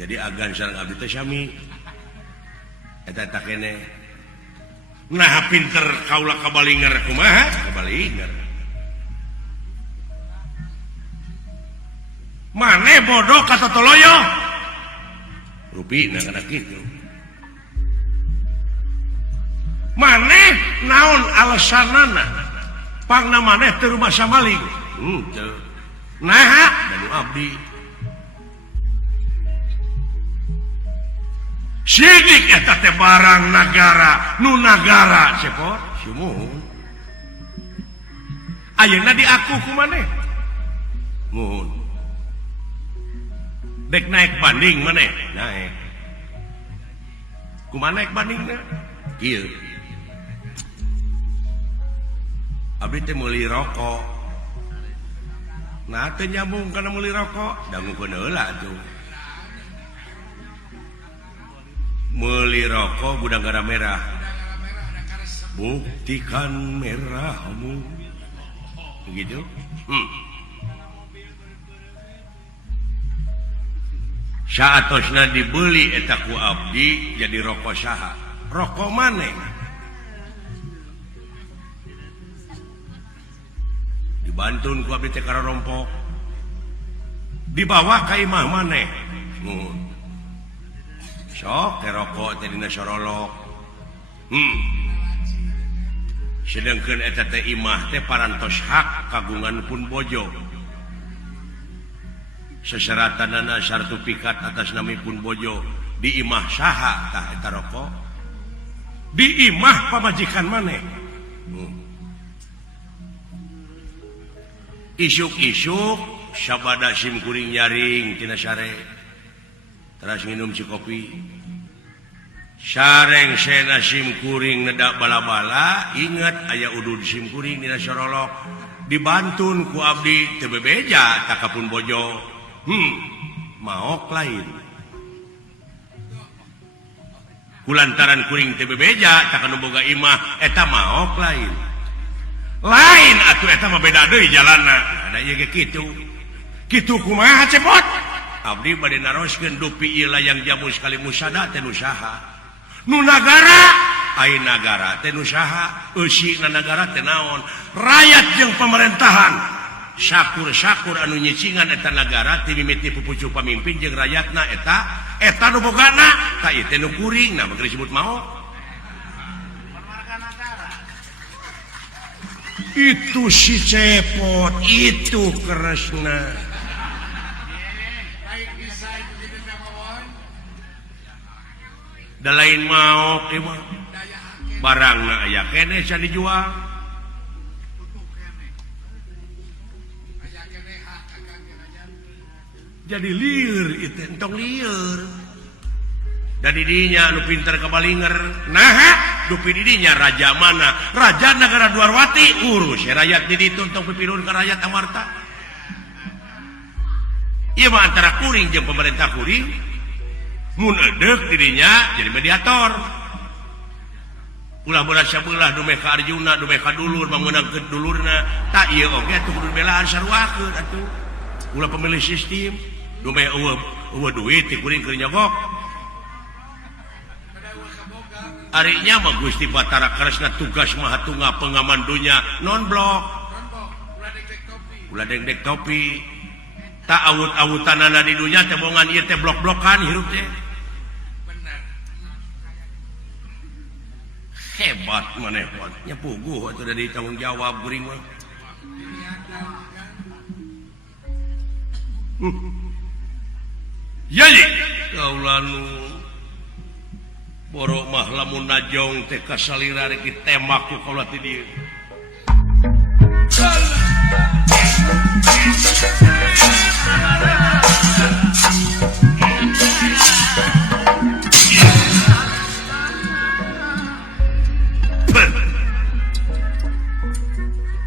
jadi agan sareng abdi teh sami eta kene nah pinter kaula kabalinger kumaha kabalinger mane bodoh kata toloyo rupi nah kana kitu mane naon alasanana pangna maneh teu rumasa maling teu naha danu abdi sidik eta teh barang nagara nu nagara cepot sumuhun ayeuna diaku ku maneh muhun dek naik banding maneh naik kumaha naik bandingna kieu abdi teh meuli rokok nah teu nyambung kana meuli rokok dangukeun heula atuh meuli rokok gudang garam merah buktikan merahmu begitu saatosna dibeli eta ku abdi jadi rokok saha rokok maneh dibantun ku abdi teh kararompok dibawa ka imah maneh sok teh rokok teh dina sorolok sedengkeun eta teh imah teh parantos hak kagungan pun bojo seseratanana sartifikat atas nami pun bojo di imah saha tah eta rokok di imah pamajikan maneh isuk-isuk sabada sim kuring nyaring tina sare teras minum si kopi sareng sena sim kuring nedak bala-bala ingat aya udud sim kuring dina sorolok dibantun ku abdi teu bebeja takapun bojo maok lain kulantaran kuring teu bebeja tak anu boga imah eta maok lain atuh eta mah beda deui jalanna ada ieu ge kitu kumaha cepot abdi bade naroskeun dupi ieu layang jamu sekali musada teh nu saha nu nagara ai nagara teh nu saha eusina nagara teh naon rakyat jeung pemerintahan syakur anu nyicingan eta nagara ti mimiti pupucu pamimpin jeung rakyatna eta nu bogana ta ieu teh nu kuring nah mangga disebut maok itu si cepot itu keresna da lain maok mah barangna aya keneh can dijual jadi lieur itu entong lieur dan didinya anu pinter kabalinger nah dupi didinya raja mana raja negara Dwarwati urus ya rakyat di ditu entong pipirun ka rakyat amarta ieu mah antara kuring jeung pemerintah kuring mun edeuk dirinya jadi mediator ulah beula sabelah dume ka Arjuna dume ka dulur meunangkeun dulurna tak ieu oge atuh kudu belaan saruakeun atuh ulah pemilih sistem dume eueuh duit ti kuring keur nyogok arinya mah Gusti Batara Kresna tugas mahatunga pengaman dunya non blok ulah dek topi tak awut-awutanana di dunya teh bongan ieu teh blok-blokan hirup teh hebat maneh nya puguh atuh dari tanggung jawab geuring mah jadi kaula nu borok mah lamun najong teh kasalira rek ditembak ku kaula ti dieu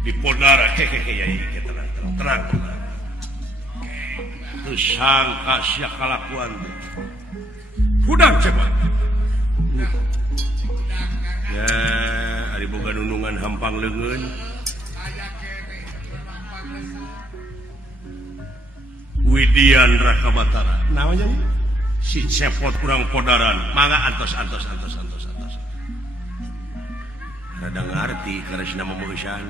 di podara tenang teu sangka sia kalakuan budak cepat ya ari boga nunungan hampang leungeun Widian Raka Batara namanya si cepot kurang podaran mangga antos rada ngarti karena memurusan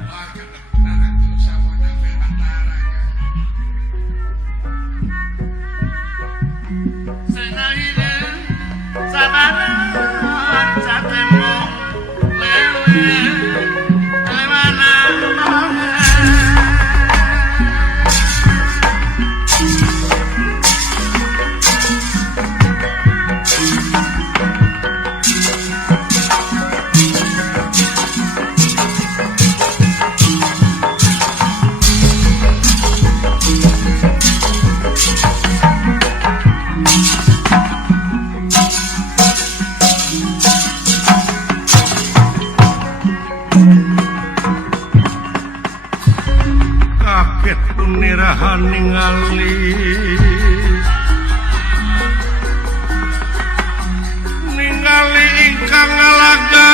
ningali ingkang ngalaga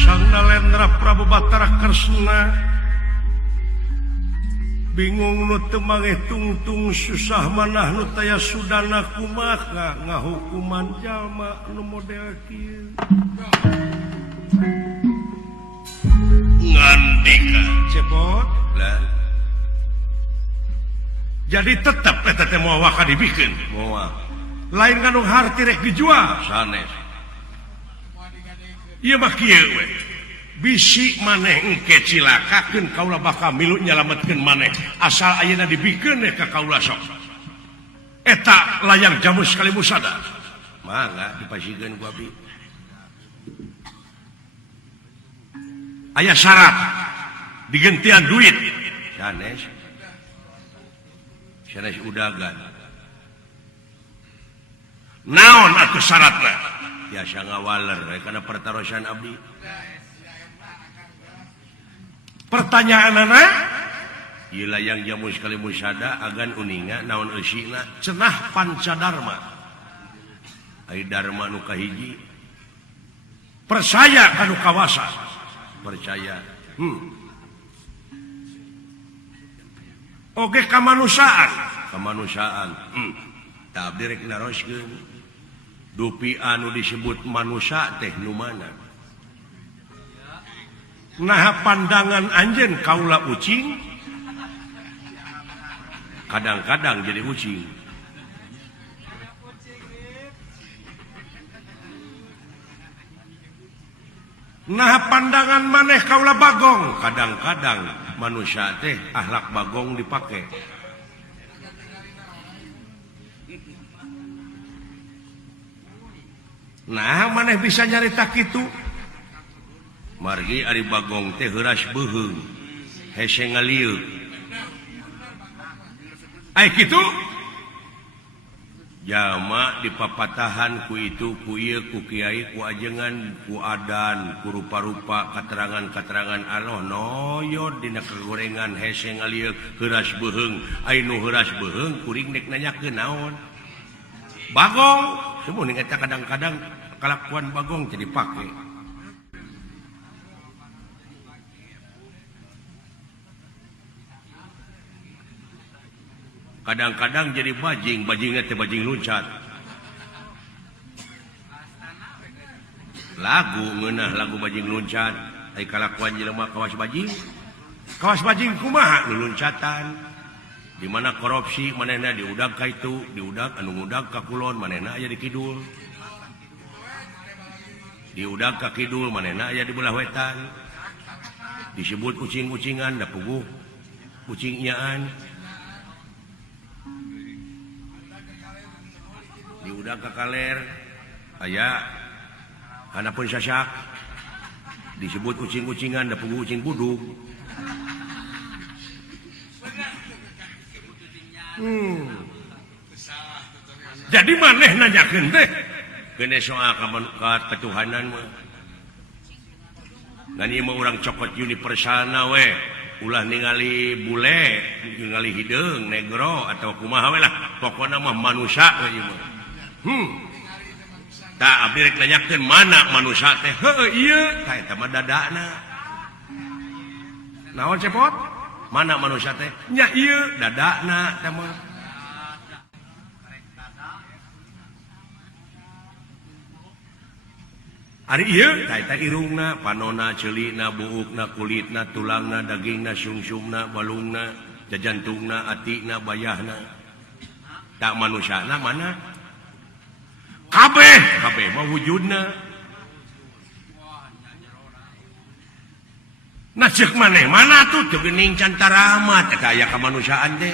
Sang Nalendra Prabu Batara Kresna bingung nu teu mangeh tungtung susah manah nu taya sudana kumaha ngahukuman jalma nu model kieu ngandika cepot lah jadi tetep eta teh moal waka dibikeun moal lain kanu harti rek dijual sanes ieu mah kieu we bisi maneh engke cilakakeun kaula bakal milu nyalametkeun maneh asal ayeuna dibikeun ka kaula sok eta layang jamu sekali musada mangga dipasikeun ku abdi aya syarat digentian duit sanes udagan naon atuh syaratna biasa ngawaler kana pertarosan abdi pertanyaan anak ieu layang jamu sekali musada agan uninga naon eusina cenah pancadarma ai dharma nu kahiji percaya kanu kawasa percaya oge kamanusiaan tapi rek naroskeun dupi anu disebut manusia teh nu mana nah pandangan anjeun kaula ucing kadang-kadang jadi ucing nah pandangan maneh kaula bagong kadang-kadang manusia teh akhlak bagong dipake nah maneh bisa nyarita kitu margi ari bagong teh heuras beuheung hese ngalieu ai kitu jalma dipapatahan ku itu ku ieu ku kiai ku ajengan ku adan ku rupa-rupa katerangan-katerangan aloh noyod dina kagorengan hese ngalieu heuras beuheung ai nu heuras beuheung kuring nek nanyakeun naon bagong semun eta kadang-kadang kalakuan bagong jadi pake kadang-kadang jadi bajingnya teh bajing luncat lagu bajing luncat ai kalakuan jelema kawas bajing kumaha nu luncatan di mana korupsi manehna diudag ka itu diudag anu ngudag ka kulon manehna aya di kidul diudag ka kidul manehna aya di belah wetan disebut ucing-ucingan da puguh ucing nyaan diudag ka kaler aya hanapun sasak disebut ucing-ucingan da puguh ucing budug jadi maneh nanyakeun teh kene soal ka ketuhanan mah ngan ieu mah urang cokot universalna we ulah ningali bule ningali hideung negro atau kumaha we lah pokona mah manusia we ieu mah tak abdi rek nanyakeun mana manusia teh ieu tah eta mah dadana naon cepot mana manusia teh nya ieu dadana teh mah ari ieu tah eta irungna panona ceulina buukna kulitna tulangna dagingna sungsumna balungna jajantungna atina bayahna tak manusiana mana kabeh mah wujudna nah ceuk maneh mana tuh teu geuning can taramat eta aya kamanusiaan teh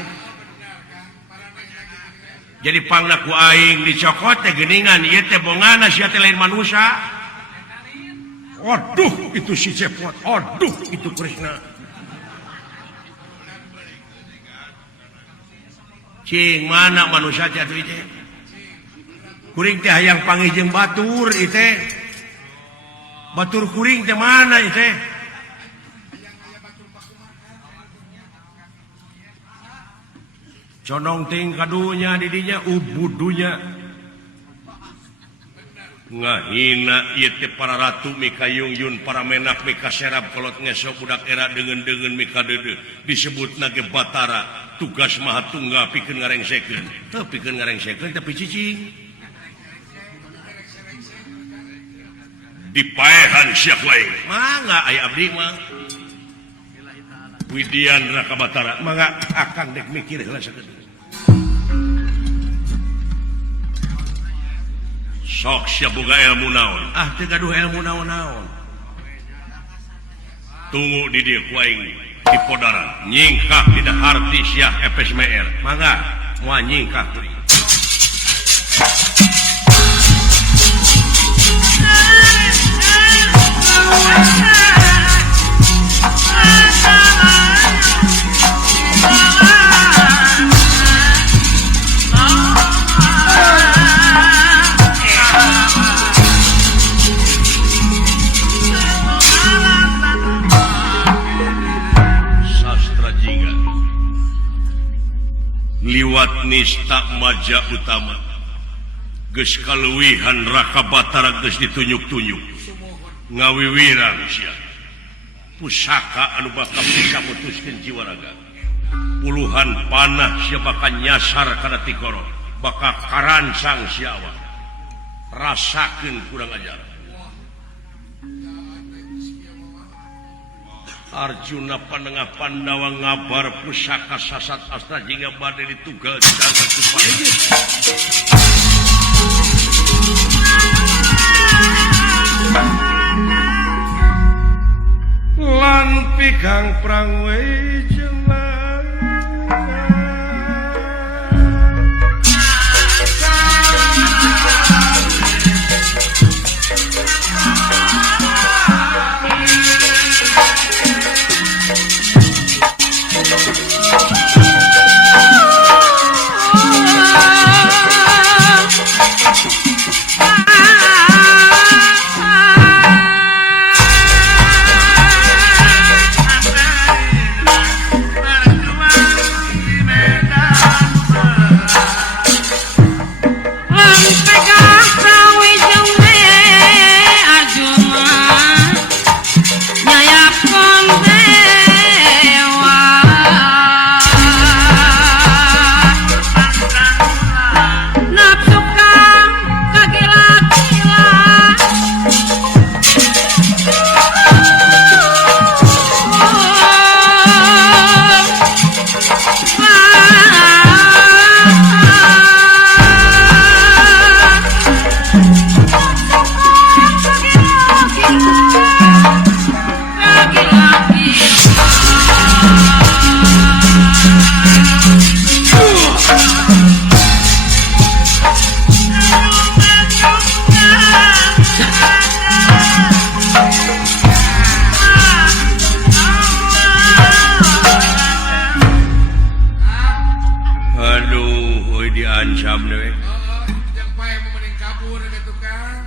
jadi pangna ku aing dicokot teh geuningan ieu teh bongana sia teh lain manusia aduh itu si cepot aduh itu Krishna cing mana manusia teh atuh teh kuring teh hayang panggih batur itu batur kuring teh mana itu conong ting kadunya didinya ubudunya ngahina ieu teh para ratu mika yungyun para menak mika serap kolot ngeso budak era dengan mika dede disebutna ge batara tugas maha tunggal pikeun ngarengsekeun teu pikeun ngarengsekeun tapi cicing dipaehan siap lain mangga aya abdi mah Widian Raka Batara mangga akang dek mikir heula sakedeuk sok sia boga ilmu naon teu gaduh ilmu naon-naon tunggu di dieu ku aing di podaran nyingkah dina harti sia FSMR mangga moal nyingkah kuring liwat nista maja utama geus kaluwihan Raka Batara geus ditunjuk-tunjuk ngawiwirang sia pusaka anu bakal bisa mutuskeun jiwa raga puluhan panah sia bakal nyasar kana tikoro bakal karansang sia awak rasakeun kurang ajar Arjuna panengah Pandawa ngabar pusaka sasat astra jingga bade ditugal jagat supaya lan pigang prangwe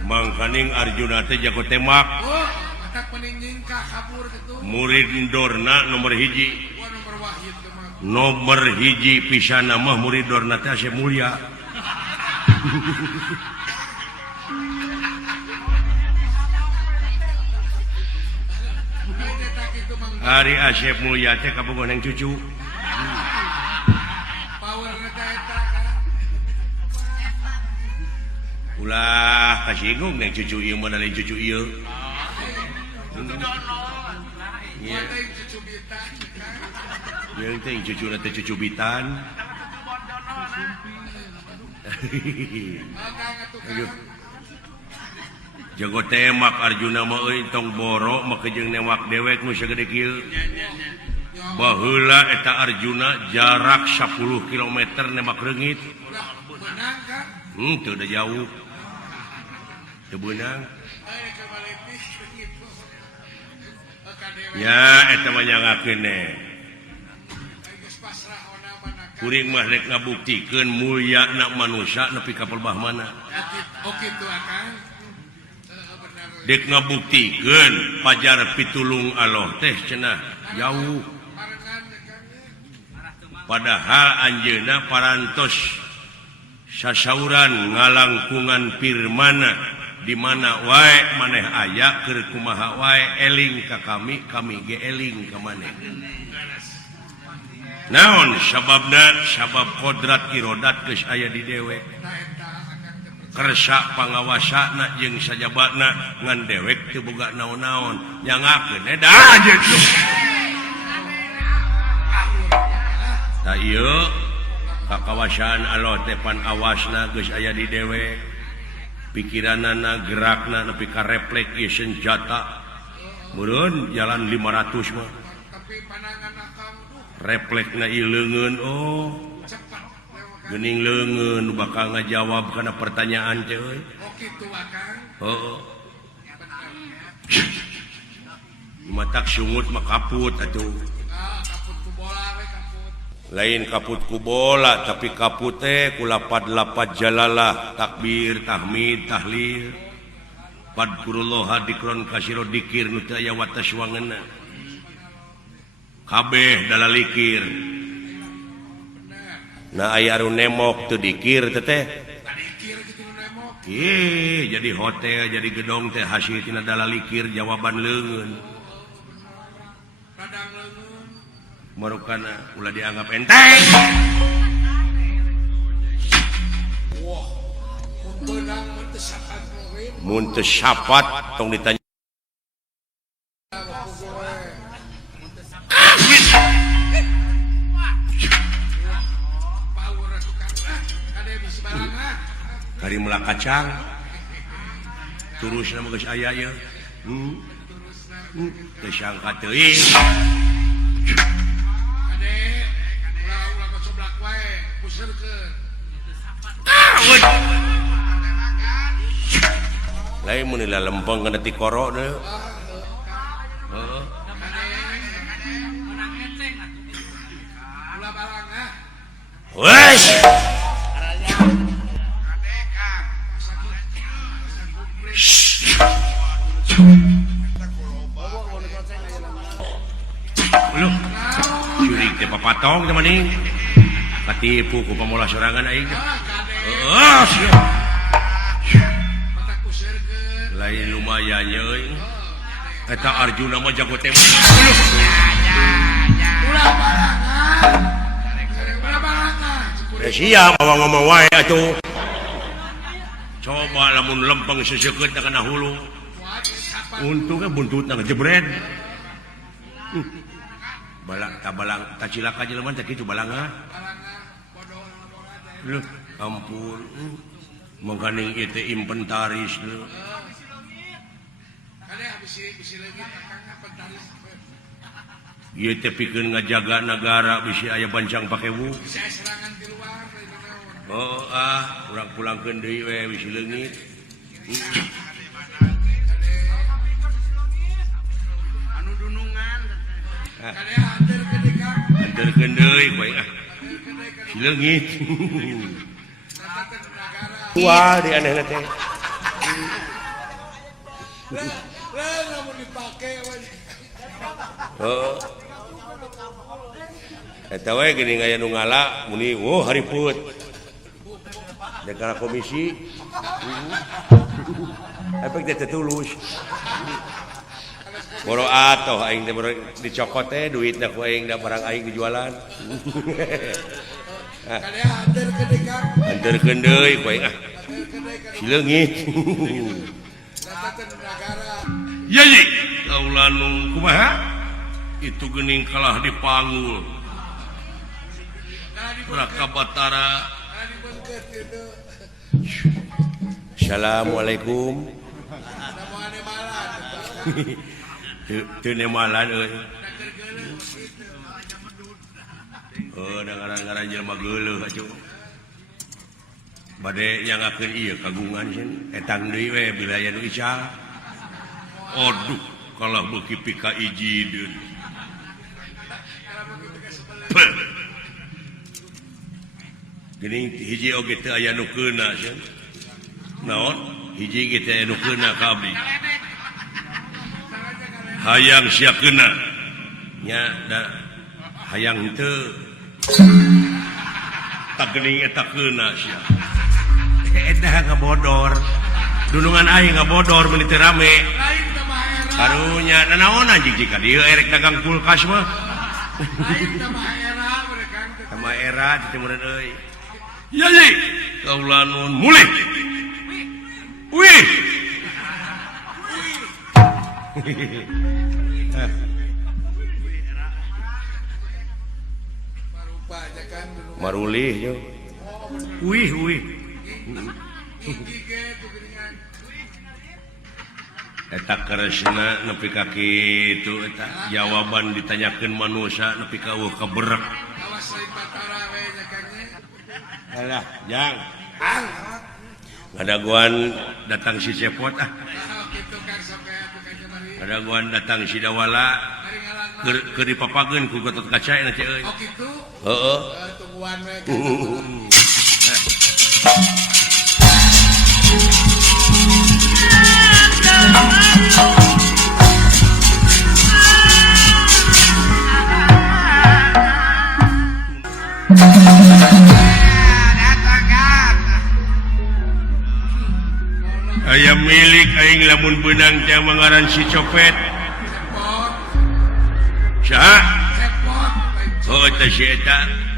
mangkaning Arjuna teh jago tembak murid Dorna nomor hiji pisan mah murid Dorna teh asa mulia Ari Asyep Mulia teh kabogoh neng cucu. Ulah kasinggung neng cucu ieu mah lain cucu ieu. Iya. Yang teh cucu teh cucu bitan. Aduh. Jago temak Arjuna mah euy tong boro mah jeung newak dewek nu sagede kieu. Baheula eta Arjuna jarak 10 km nembak reungit. Teu da jauh. Teu beunang. Ya eta mah nyangakeun ne. Kuring mah rek ngabuktikeun mulyana manusia nepi ka pelbah mana. Oh kitu akang. Dek ngabuktikeun pajar pitulung Allah teh cenah jauh. Padahal anjeunna parantos sasauran ngalangkungan firman di mana wae maneh aya keur kumaha wae eling ka kami ge eling ka maneh. Naon sababna? Sabab kodrat irodat geus aya di dewek. Kersa pangawasana jeung sajabatna ngan dewek teu boga naon-naon. Nyangakeun eda aja. Ta ieu kakawasaan Allah teh pan awasna geus aya di dewek. Pikiranana gerakna nepi ka refleks ieu senjata. Meureun jalan 500 mah. Refleksna ieu leungeun oh. Geuning leungeun bakal ngajawab kana pertanyaan teh euy. Oh kitu akang. Heeh. Matak sungut mah kaput atuh. Kaput ku bola we kaput. Lain kaput ku bola tapi kaput teh ku lapad-lapad jalalah, takbir, tahmid, tahlil. Padkurullah dikron kasiro dikir nu teu aya wates wangeunna. Kabeh dalalikir. Nah aya anu nemok teu dikir teh teh. Ih, jadi hotel, jadi gedong teh hasil tina dalalikir jawaban leungeun. Radang leungeun. Marukana ulah dianggap enteng. Wah, mun beunang mun teu sapat tong ditanya. Kari meula kacang turusna mah geus aya ye. Teu sangka teuing. Ade ulah coblak wae puseurkeun. Lain mun ila lempeng kana ti koro deui. Heeh. Menang enceng atuh. Ulah barang ah. Wes. Loh, curig teh papatong teh mani. Katipu ku pamola sorangan aing. Heeh. Lain lumayan euy. Eta Arjuna mah jago tembak. Ulah barangan. Ulah barangan. Sia bawa ngomong wae atuh. Coba lamun lempeng seseukeut kana hulu. Untungnya buntutna ngejebret. Balak tabalang tacilaka jelema teh kitu balanga. Loh, ampun. Mangkaning ieu teh inventaris deui. Kade bisi leungit akang inventaris. Ieu teh pikeun ngajaga nagara bisi aya bancang pakewu. Bisa serangan di luar. Oh urang pulangkeun deui we bisi leungit. Anu dunungan. Kade hanteurkeun deui Kang. Hanteurkeun deui bae ah. Si leungit. Wah di anehna teh. Lamun dipake we. Heeh. Eta we geuning aya nu ngala muni hariput. negara komisi efek dia tulus boro atoh aing teh dicokot teh duitna ku aing da barang aing dijualan anterkeun deui ku aing sileungit ya ye kaulanung kumaha itu geuning kalah dipanggul Raka Batara. Assalamualaikum. Teu nemalan euy. Oh, da ngaran-ngaran jelema geuleuh atuh. Bade nyangakeun ieu kagungan sieun etang deui we bilaya nu isya. Aduh, kalah beuki pika ijideun. Gini hiji oge teu aya nu keuna sieun. Naon? Hiji ge teu aya nu keuna ka abdi. Hayang sia keuna. Nya da hayang teu. Tak geuning eta keuna sia. Eta ngabodor. Dulungan aing ngabodor meuni teu rame. Karunya nanaon anjing jika dieu erek dagang kulkas mah. Lain sama era di timuran euy. Ya ye, kaulanun mulai. Wih. Marulih yo. Wih. Eta keresna nepi ka kitu eta jawaban ditanyakeun manusia nepi ka eueuh kaberak. Alah, jang. Ngadaguan datang si Cepot ah. Ngadaguan datang si Dawala. Keur dipapageun ku Gatot Kaca na teh euy. Oh kitu? Heeh. Tungguan we. Aya milik aing lamun beunang teh mangaran si Copet. Saha? Oh, eta si eta.